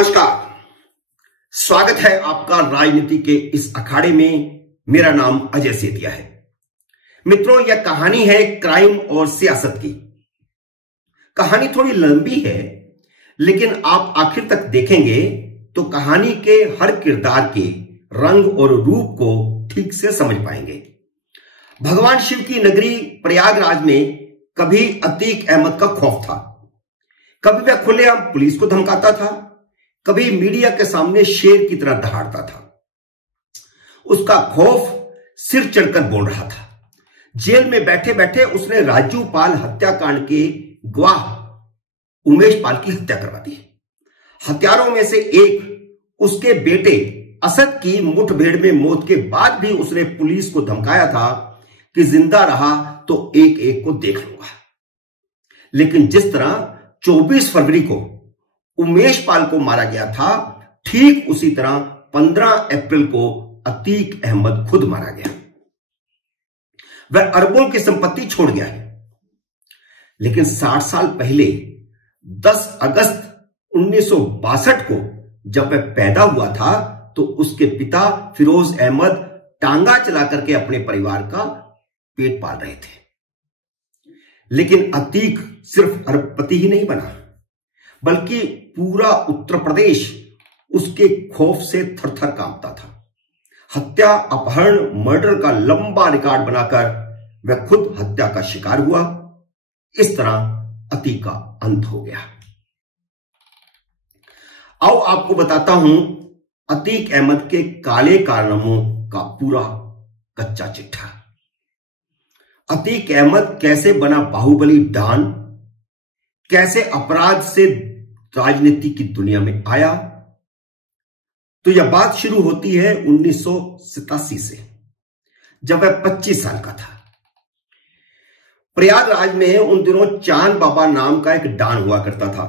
नमस्कार, स्वागत है आपका राजनीति के इस अखाड़े में। मेरा नाम अजय सेतिया है। मित्रों, यह कहानी है क्राइम और सियासत की। कहानी थोड़ी लंबी है, लेकिन आप आखिर तक देखेंगे तो कहानी के हर किरदार के रंग और रूप को ठीक से समझ पाएंगे। भगवान शिव की नगरी प्रयागराज में कभी अतीक अहमद का खौफ था। कभी वह खुलेआम पुलिस को धमकाता था, कभी मीडिया के सामने शेर की तरह दहाड़ता था। उसका खौफ सिर चढ़कर बोल रहा था। जेल में बैठे बैठे उसने राजू पाल हत्याकांड के गवाह उमेश पाल की हत्या करवा दी। हत्यारों में से एक उसके बेटे असद की मुठभेड़ में मौत के बाद भी उसने पुलिस को धमकाया था कि जिंदा रहा तो एक एक को देख लूंगा। लेकिन जिस तरह 24 फरवरी को उमेश पाल को मारा गया था, ठीक उसी तरह 15 अप्रैल को अतीक अहमद खुद मारा गया। वह अरबों की संपत्ति छोड़ गया है, लेकिन 60 साल पहले 10 अगस्त 1962 को जब वह पैदा हुआ था तो उसके पिता फिरोज अहमद टांगा चला करके अपने परिवार का पेट पाल रहे थे। लेकिन अतीक सिर्फ अरबपति ही नहीं बना, बल्कि पूरा उत्तर प्रदेश उसके खौफ से थरथर कांपता था। हत्या, अपहरण, मर्डर का लंबा रिकॉर्ड बनाकर वह खुद हत्या का शिकार हुआ। इस तरह अतीक का अंत हो गया। आओ आपको बताता हूं अतीक अहमद के काले कारनामों का पूरा कच्चा चिट्ठा। अतीक अहमद कैसे बना बाहुबली डॉन, कैसे अपराध से राजनीति की दुनिया में आया। तो यह बात शुरू होती है 1987 से, जब वह 25 साल का था। प्रयागराज में उन दिनों चांद बाबा नाम का एक डॉन हुआ करता था।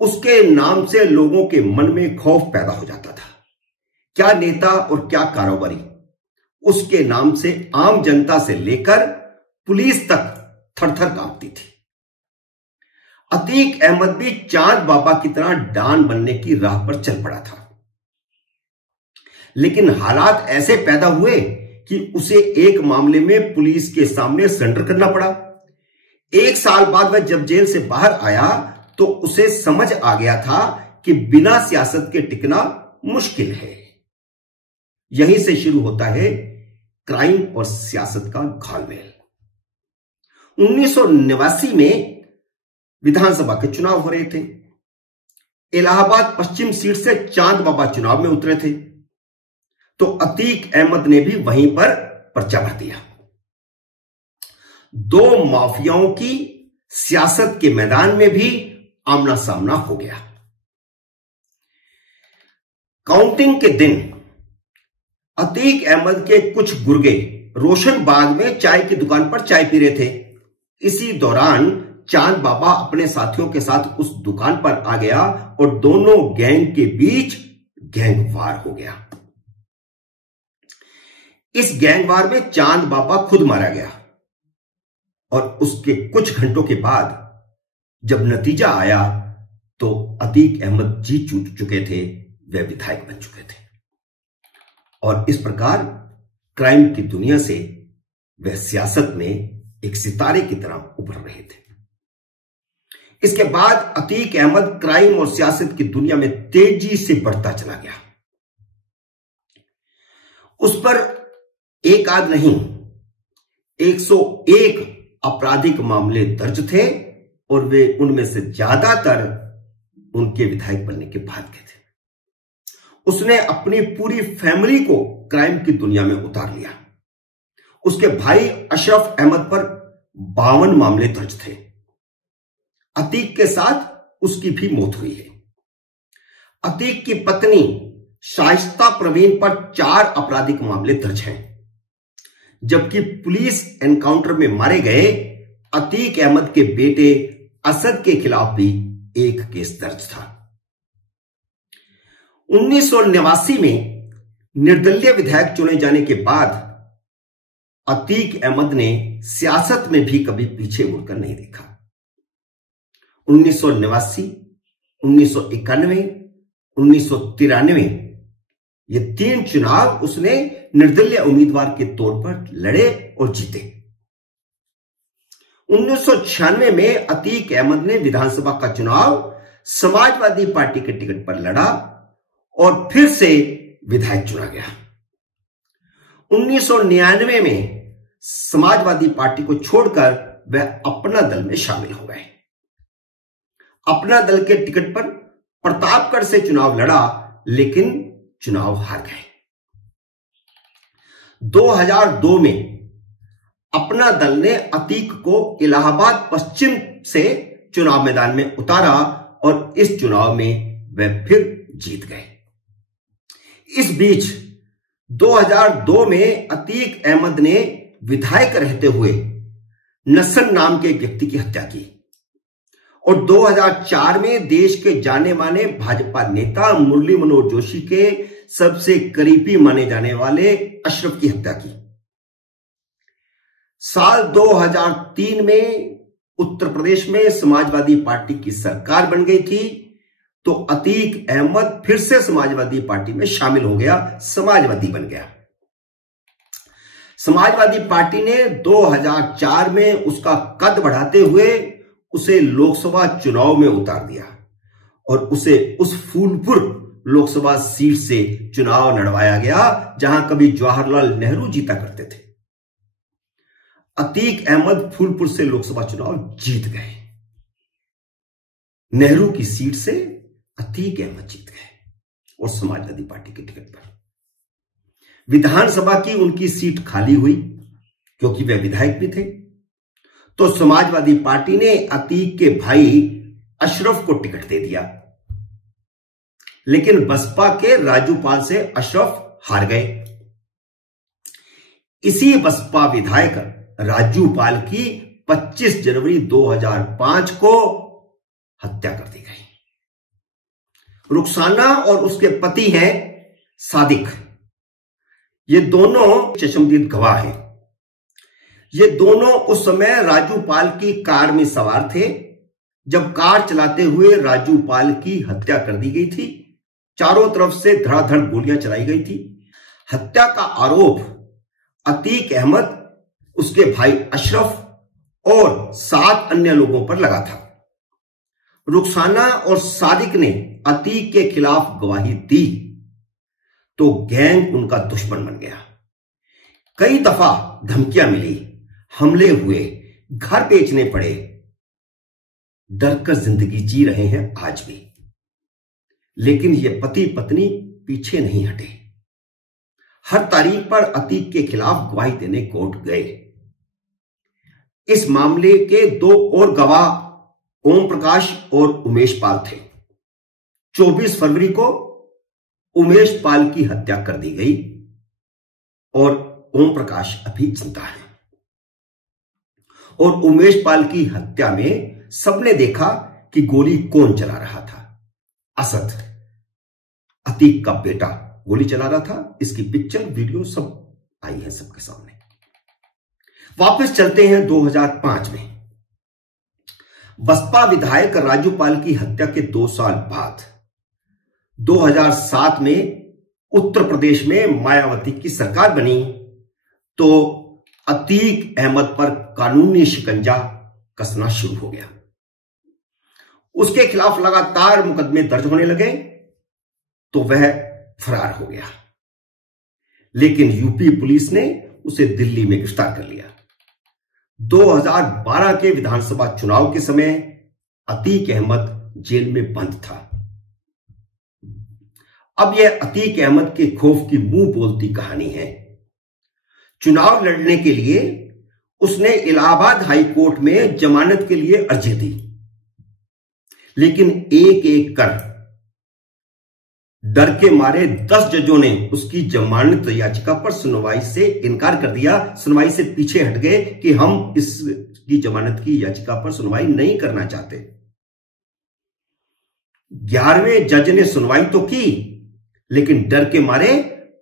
उसके नाम से लोगों के मन में खौफ पैदा हो जाता था। क्या नेता और क्या कारोबारी, उसके नाम से आम जनता से लेकर पुलिस तक थरथर कांपती थी। अतीक अहमद भी चांद बाबा की तरह डॉन बनने की राह पर चल पड़ा था। लेकिन हालात ऐसे पैदा हुए कि उसे एक मामले में पुलिस के सामने सरेंडर करना पड़ा। 1 साल बाद वह जब जेल से बाहर आया तो उसे समझ आ गया था कि बिना सियासत के टिकना मुश्किल है। यहीं से शुरू होता है क्राइम और सियासत का घालमेल। 1989 में विधानसभा के चुनाव हो रहे थे। इलाहाबाद पश्चिम सीट से चांद बाबा चुनाव में उतरे थे, तो अतीक अहमद ने भी वहीं पर पर्चा भर दिया। 2 माफियाओं की सियासत के मैदान में भी आमना सामना हो गया। काउंटिंग के दिन अतीक अहमद के कुछ गुर्गे रोशन बाग में चाय की दुकान पर चाय पी रहे थे। इसी दौरान चांद बाबा अपने साथियों के साथ उस दुकान पर आ गया और दोनों गैंग के बीच गैंगवार हो गया। इस गैंगवार में चांद बाबा खुद मारा गया और उसके कुछ घंटों के बाद जब नतीजा आया तो अतीक अहमद जीत चुके थे, वह विधायक बन चुके थे। और इस प्रकार क्राइम की दुनिया से वह सियासत में एक सितारे की तरह उभर रहे थे। इसके बाद अतीक अहमद क्राइम और सियासत की दुनिया में तेजी से बढ़ता चला गया। उस पर एक आध नहीं, 101 आपराधिक मामले दर्ज थे और वे उनमें से ज्यादातर उनके विधायक बनने के बाद के थे। उसने अपनी पूरी फैमिली को क्राइम की दुनिया में उतार लिया। उसके भाई अशरफ अहमद पर 52 मामले दर्ज थे। अतीक के साथ उसकी भी मौत हुई है। अतीक की पत्नी शाइस्ता प्रवीण पर 4 आपराधिक मामले दर्ज हैं, जबकि पुलिस एनकाउंटर में मारे गए अतीक अहमद के बेटे असद के खिलाफ भी एक केस दर्ज था। 1989 में निर्दलीय विधायक चुने जाने के बाद अतीक अहमद ने सियासत में भी कभी पीछे मुड़कर नहीं देखा। 1989, 1991, 1993 ये 3 चुनाव उसने निर्दलीय उम्मीदवार के तौर पर लड़े और जीते। 1996 में अतीक अहमद ने विधानसभा का चुनाव समाजवादी पार्टी के टिकट पर लड़ा और फिर से विधायक चुना गया। 1999 में समाजवादी पार्टी को छोड़कर वह अपना दल में शामिल हो गए। अपना दल के टिकट पर प्रतापगढ़ से चुनाव लड़ा, लेकिन चुनाव हार गए। 2002 में अपना दल ने अतीक को इलाहाबाद पश्चिम से चुनाव मैदान में उतारा और इस चुनाव में वह फिर जीत गए। इस बीच 2002 में अतीक अहमद ने विधायक रहते हुए नसन नाम के व्यक्ति की हत्या की और 2004 में देश के जाने माने भाजपा नेता मुरली मनोहर जोशी के सबसे करीबी माने जाने वाले अशरफ की हत्या की। साल 2003 में उत्तर प्रदेश में समाजवादी पार्टी की सरकार बन गई थी, तो अतीक अहमद फिर से समाजवादी पार्टी में शामिल हो गया, समाजवादी बन गया। समाजवादी पार्टी ने 2004 में उसका कद बढ़ाते हुए उसे लोकसभा चुनाव में उतार दिया और उसे उस फूलपुर लोकसभा सीट से चुनाव लड़वाया गया, जहां कभी जवाहरलाल नेहरू जीता करते थे। अतीक अहमद फूलपुर से लोकसभा चुनाव जीत गए। नेहरू की सीट से अतीक अहमद जीत गए और समाजवादी पार्टी के टिकट पर। विधानसभा की उनकी सीट खाली हुई क्योंकि वे विधायक भी थे, तो समाजवादी पार्टी ने अतीक के भाई अशरफ को टिकट दे दिया, लेकिन बसपा के राजूपाल से अशरफ हार गए। इसी बसपा विधायक राजूपाल की 25 जनवरी 2005 को हत्या कर दी गई। रुखसाना और उसके पति हैं सादिक, ये दोनों चश्मदीद गवाह हैं। ये दोनों उस समय राजूपाल की कार में सवार थे जब कार चलाते हुए राजूपाल की हत्या कर दी गई थी। चारों तरफ से धड़ाधड़ गोलियां चलाई गई थी। हत्या का आरोप अतीक अहमद, उसके भाई अशरफ और 7 अन्य लोगों पर लगा था। रुखसाना और सादिक ने अतीक के खिलाफ गवाही दी तो गैंग उनका दुश्मन बन गया। कई दफा धमकियां मिली, हमले हुए, घर बेचने पड़े। डरकर जिंदगी जी रहे हैं आज भी, लेकिन ये पति पत्नी पीछे नहीं हटे। हर तारीख पर अतीक के खिलाफ गवाही देने कोर्ट गए। इस मामले के 2 और गवाह ओम प्रकाश और उमेश पाल थे। 24 फरवरी को उमेश पाल की हत्या कर दी गई और ओम प्रकाश अभी जिंदा है। और उमेश पाल की हत्या में सबने देखा कि गोली कौन चला रहा था। असद, अतीक का बेटा गोली चला रहा था। इसकी पिक्चर वीडियो सब आई है सबके सामने। वापस चलते हैं 2005 में। बसपा विधायक राजूपाल की हत्या के 2 साल बाद 2007 में उत्तर प्रदेश में मायावती की सरकार बनी, तो अतीक अहमद पर कानूनी शिकंजा कसना शुरू हो गया। उसके खिलाफ लगातार मुकदमे दर्ज होने लगे तो वह फरार हो गया, लेकिन यूपी पुलिस ने उसे दिल्ली में गिरफ्तार कर लिया। 2012 के विधानसभा चुनाव के समय अतीक अहमद जेल में बंद था। अब यह अतीक अहमद के खौफ की मुंह बोलती कहानी है। चुनाव लड़ने के लिए उसने इलाहाबाद हाई कोर्ट में जमानत के लिए अर्जी दी, लेकिन एक एक कर डर के मारे 10 जजों ने उसकी जमानत याचिका पर सुनवाई से इनकार कर दिया। सुनवाई से पीछे हट गए कि हम इसकी जमानत की याचिका पर सुनवाई नहीं करना चाहते। 11वें जज ने सुनवाई तो की, लेकिन डर के मारे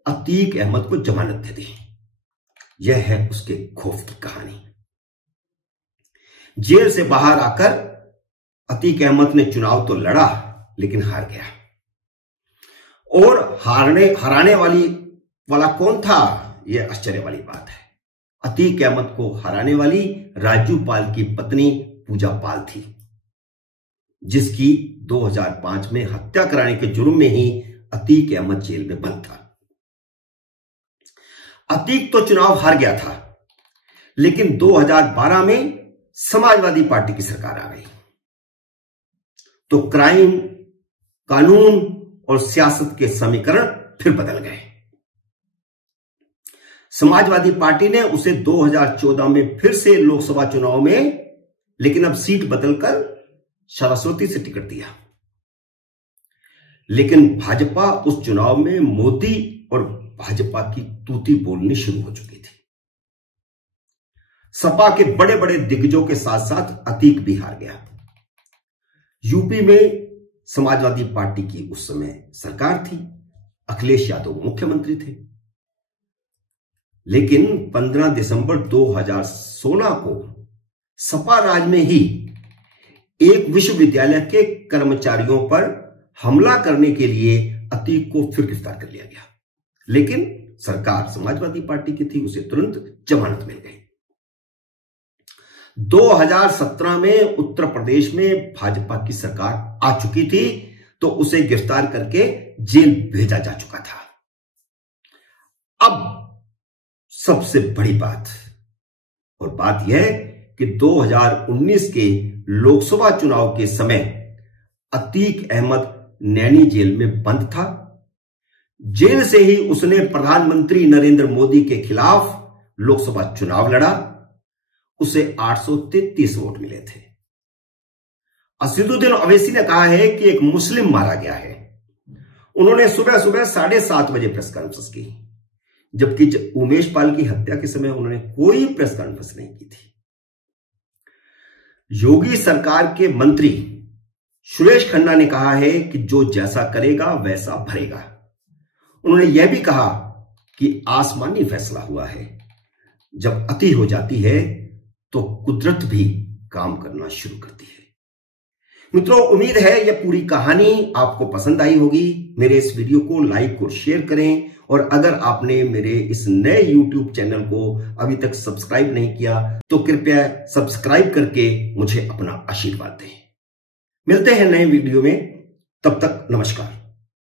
अतीक अहमद को जमानत दे दी। यह है उसके खौफ की कहानी। जेल से बाहर आकर अतीक अहमद ने चुनाव तो लड़ा, लेकिन हार गया। और हराने वाला कौन था, यह आश्चर्य वाली बात है। अतीक अहमद को हराने वाली राजू पाल की पत्नी पूजा पाल थी, जिसकी 2005 में हत्या कराने के जुर्म में ही अतीक अहमद जेल में बंद था। अतीक तो चुनाव हार गया था, लेकिन 2012 में समाजवादी पार्टी की सरकार आ गई तो क्राइम, कानून और सियासत के समीकरण फिर बदल गए। समाजवादी पार्टी ने उसे 2014 में फिर से लोकसभा चुनाव में, लेकिन अब सीट बदलकर सरस्वती से टिकट दिया। लेकिन भाजपा उस चुनाव में मोदी और भाजपा की तूती बोलनी शुरू हो चुकी थी। सपा के बड़े बड़े दिग्गजों के साथ साथ अतीक भी हार गया। यूपी में समाजवादी पार्टी की उस समय सरकार थी, अखिलेश यादव मुख्यमंत्री थे। लेकिन 15 दिसंबर 2016 को सपा राज में ही एक विश्वविद्यालय के कर्मचारियों पर हमला करने के लिए अतीक को फिर गिरफ्तार कर लिया गया, लेकिन सरकार समाजवादी पार्टी की थी, उसे तुरंत जमानत मिल गई। 2017 में उत्तर प्रदेश में भाजपा की सरकार आ चुकी थी तो उसे गिरफ्तार करके जेल भेजा जा चुका था। अब सबसे बड़ी बात यह कि 2019 के लोकसभा चुनाव के समय अतीक अहमद नैनी जेल में बंद था। जेल से ही उसने प्रधानमंत्री नरेंद्र मोदी के खिलाफ लोकसभा चुनाव लड़ा। उसे 833 वोट मिले थे। असदुद्दीन ओवैसी ने कहा है कि एक मुस्लिम मारा गया है। उन्होंने सुबह 7:30 बजे प्रेस कॉन्फ्रेंस की, जबकि उमेश पाल की हत्या के समय उन्होंने कोई प्रेस कॉन्फ्रेंस नहीं की थी। योगी सरकार के मंत्री सुरेश खन्ना ने कहा है कि जो जैसा करेगा वैसा भरेगा। उन्होंने यह भी कहा कि आसमानी फैसला हुआ है, जब अति हो जाती है तो कुदरत भी काम करना शुरू करती है। मित्रों, उम्मीद है यह पूरी कहानी आपको पसंद आई होगी। मेरे इस वीडियो को लाइक और शेयर करें, और अगर आपने मेरे इस नए YouTube चैनल को अभी तक सब्सक्राइब नहीं किया तो कृपया सब्सक्राइब करके मुझे अपना आशीर्वाद दें। मिलते हैं नए वीडियो में, तब तक नमस्कार।